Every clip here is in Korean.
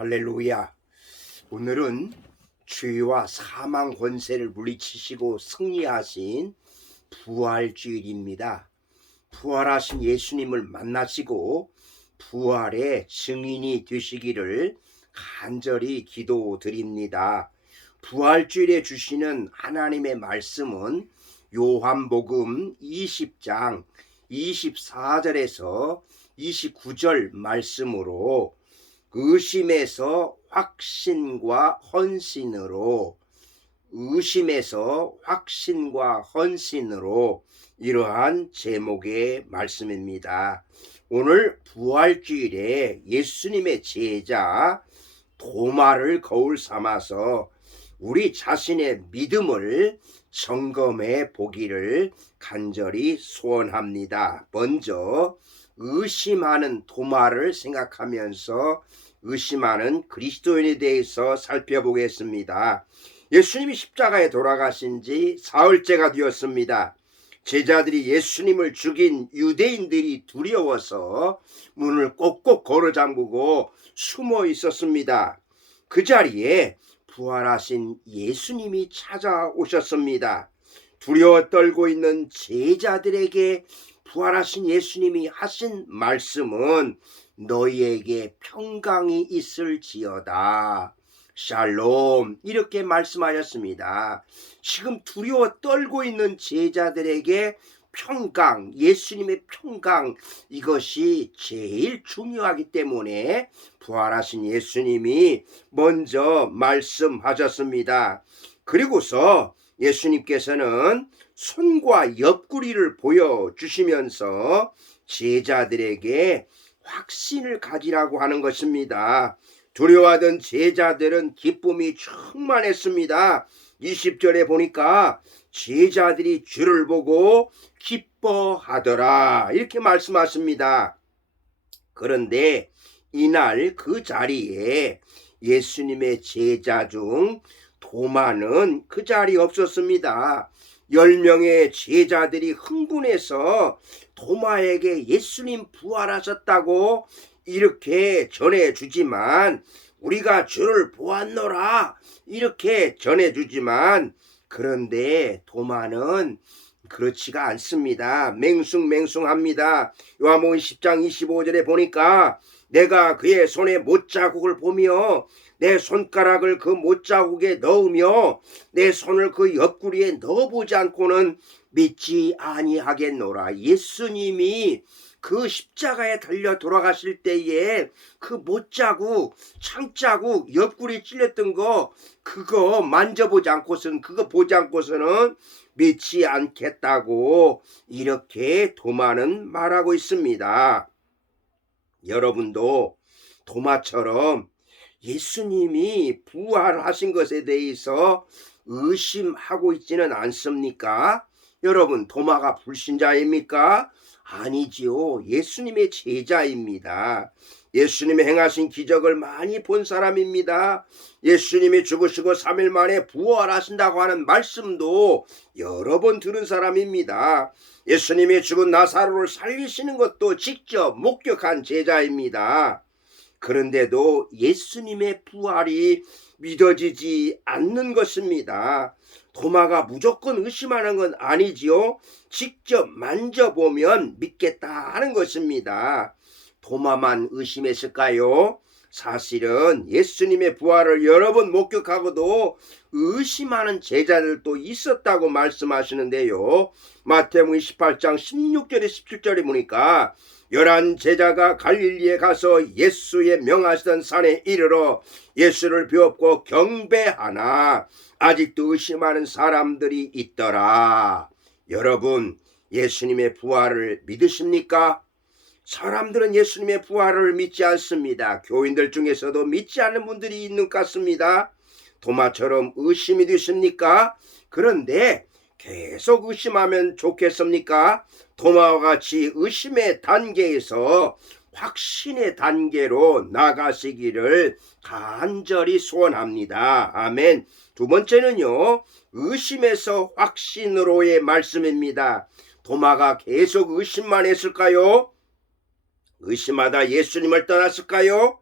할렐루야. 오늘은 죄와 사망 권세를 물리치시고 승리하신 부활주일입니다. 부활하신 예수님을 만나시고 부활의 증인이 되시기를 간절히 기도드립니다. 부활주일에 주시는 하나님의 말씀은 요한복음 20장 24절에서 29절 말씀으로 의심에서 확신과 헌신으로 이러한 제목의 말씀입니다. 오늘 부활주일에 예수님의 제자 도마를 거울 삼아서 우리 자신의 믿음을 점검해 보기를 간절히 소원합니다. 먼저 의심하는 도마를 생각하면서 의심하는 그리스도인에 대해서 살펴보겠습니다. 예수님이 십자가에 돌아가신 지 사흘째가 되었습니다. 제자들이 예수님을 죽인 유대인들이 두려워서 문을 꼭꼭 걸어 잠그고 숨어 있었습니다. 그 자리에 부활하신 예수님이 찾아오셨습니다. 두려워 떨고 있는 제자들에게 부활하신 예수님이 하신 말씀은 너희에게 평강이 있을지어다. 샬롬, 이렇게 말씀하셨습니다. 지금 두려워 떨고 있는 제자들에게 평강, 예수님의 평강, 이것이 제일 중요하기 때문에 부활하신 예수님이 먼저 말씀하셨습니다. 그리고서 예수님께서는 손과 옆구리를 보여주시면서 제자들에게 확신을 가지라고 하는 것입니다. 두려워하던 제자들은 기쁨이 충만했습니다. 20절에 보니까 제자들이 주를 보고 기뻐하더라, 이렇게 말씀하십니다. 그런데 이날 그 자리에 예수님의 제자 중 도마는 그 자리에 없었습니다. 10명의 제자들이 흥분해서 도마에게 예수님 부활하셨다고 이렇게 전해주지만, 우리가 주를 보았노라 이렇게 전해주지만, 그런데 도마는 그렇지가 않습니다. 맹숭맹숭합니다. 요한복음 10장 25절에 보니까 내가 그의 손에 못자국을 보며 내 손가락을 그 못자국에 넣으며 내 손을 그 옆구리에 넣어보지 않고는 믿지 아니하겠노라. 예수님이 그 십자가에 달려 돌아가실 때에 그 못자국, 창자국, 옆구리 찔렸던 거, 그거 만져보지 않고서는, 그거 보지 않고서는 믿지 않겠다고 이렇게 도마는 말하고 있습니다. 여러분도 도마처럼 예수님이 부활하신 것에 대해서 의심하고 있지는 않습니까? 여러분, 도마가 불신자입니까? 아니지요. 예수님의 제자입니다. 예수님이 행하신 기적을 많이 본 사람입니다. 예수님이 죽으시고 3일 만에 부활하신다고 하는 말씀도 여러 번 들은 사람입니다. 예수님이 죽은 나사로를 살리시는 것도 직접 목격한 제자입니다. 그런데도 예수님의 부활이 믿어지지 않는 것입니다. 도마가 무조건 의심하는 건 아니지요. 직접 만져보면 믿겠다 하는 것입니다. 도마만 의심했을까요? 사실은 예수님의 부활을 여러 번 목격하고도 의심하는 제자들도 있었다고 말씀하시는데요. 마태복음 28장 16절에 17절에 보니까 11 제자가 갈릴리에 가서 예수의 명하시던 산에 이르러 예수를 비옵고 경배하나 아직도 의심하는 사람들이 있더라. 여러분, 예수님의 부활을 믿으십니까? 사람들은 예수님의 부활을 믿지 않습니다. 교인들 중에서도 믿지 않는 분들이 있는 것 같습니다. 도마처럼 의심이 되십니까? 그런데 계속 의심하면 좋겠습니까? 도마와 같이 의심의 단계에서 확신의 단계로 나가시기를 간절히 소원합니다. 아멘. 두 번째는요, 의심에서 확신으로의 말씀입니다. 도마가 계속 의심만 했을까요? 의심하다 예수님을 떠났을까요?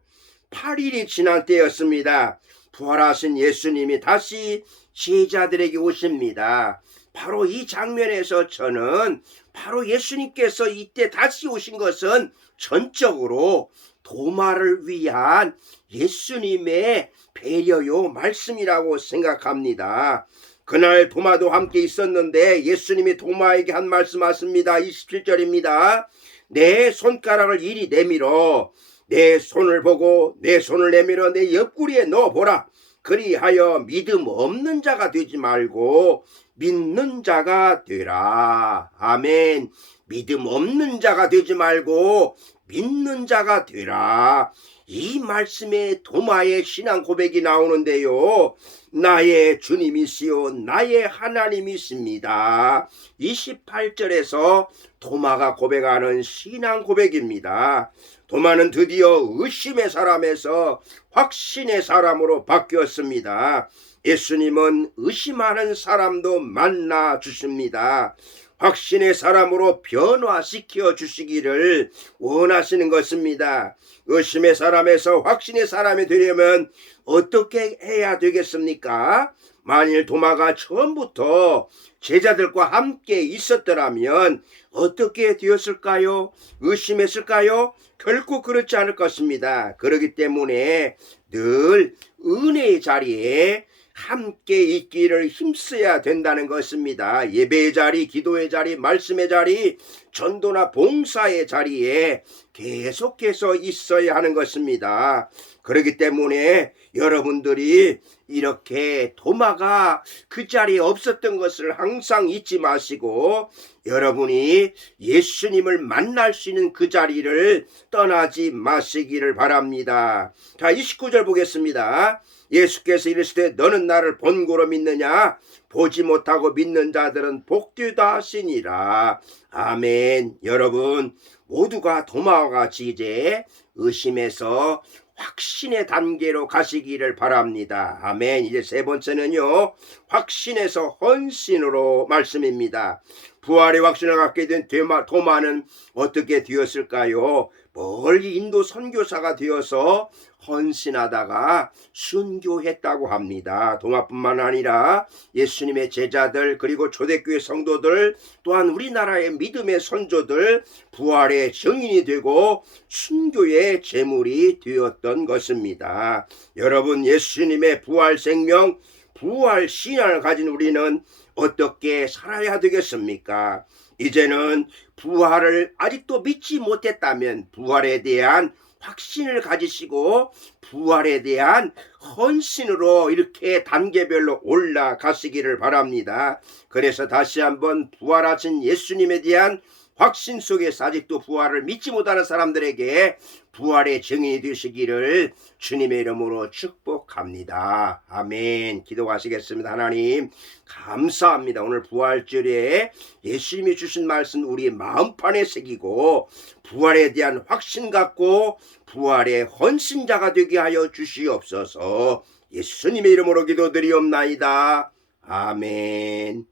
8일이 지난 때였습니다. 부활하신 예수님이 다시 제자들에게 오십니다. 바로 이 장면에서 저는 바로 예수님께서 이때 다시 오신 것은 전적으로 도마를 위한 예수님의 배려요 말씀이라고 생각합니다. 그날 도마도 함께 있었는데 예수님이 도마에게 한 말씀 하십니다. 27절입니다. 내 손가락을 이리 내밀어 내 손을 보고 내 손을 내밀어 내 옆구리에 넣어보라. 그리하여 믿음 없는 자가 되지 말고 믿는 자가 되라. 아멘. 믿음 없는 자가 되지 말고 믿는 자가 되라. 이 말씀에 도마의 신앙 고백이 나오는데요. 나의 주님이시요 나의 하나님이십니다. 28절에서 도마가 고백하는 신앙 고백입니다. 도마는 드디어 의심의 사람에서 확신의 사람으로 바뀌었습니다. 예수님은 의심하는 사람도 만나 주십니다. 확신의 사람으로 변화시켜 주시기를 원하시는 것입니다. 의심의 사람에서 확신의 사람이 되려면 어떻게 해야 되겠습니까? 만일 도마가 처음부터 제자들과 함께 있었더라면 어떻게 되었을까요? 의심했을까요? 결코 그렇지 않을 것입니다. 그렇기 때문에 늘 은혜의 자리에 함께 있기를 힘써야 된다는 것입니다. 예배의 자리, 기도의 자리, 말씀의 자리, 전도나 봉사의 자리에 계속해서 있어야 하는 것입니다. 그렇기 때문에 여러분들이 이렇게 도마가 그 자리에 없었던 것을 항상 잊지 마시고 여러분이 예수님을 만날 수 있는 그 자리를 떠나지 마시기를 바랍니다. 자, 29절 보겠습니다. 예수께서 이르시되 너는 나를 본고로 믿느냐? 보지 못하고 믿는 자들은 복되다 하시니라. 아멘. 여러분 모두가 도마와 같이 이제 의심에서 확신의 단계로 가시기를 바랍니다. 아멘. 이제 세 번째는요, 확신에서 헌신으로 말씀입니다. 부활의 확신을 갖게 된 도마는 어떻게 되었을까요? 멀리 인도 선교사가 되어서 헌신하다가 순교했다고 합니다. 도마뿐만 아니라 예수님의 제자들 그리고 초대교회 성도들 또한 우리나라의 믿음의 선조들 부활의 증인이 되고 순교의 제물이 되었던 것입니다. 여러분 예수님의 부활 생명 부활 신앙을 가진 우리는 어떻게 살아야 되겠습니까? 이제는 부활을 아직도 믿지 못했다면 부활에 대한 확신을 가지시고 부활에 대한 헌신으로 이렇게 단계별로 올라가시기를 바랍니다. 그래서 다시 한번 부활하신 예수님에 대한 확신 속에서 아직도 부활을 믿지 못하는 사람들에게 부활의 증인이 되시기를 주님의 이름으로 축복합니다. 아멘. 기도하시겠습니다. 하나님 감사합니다. 오늘 부활절에 예수님이 주신 말씀 우리 마음판에 새기고 부활에 대한 확신 갖고 부활의 헌신자가 되게 하여 주시옵소서. 예수님의 이름으로 기도드리옵나이다. 아멘.